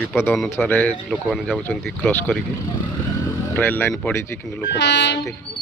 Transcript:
विपद अनुसार लोक मैंने जाऊँच क्रॉस करी ट्रेन लाइन पड़ी कि लोक मानुना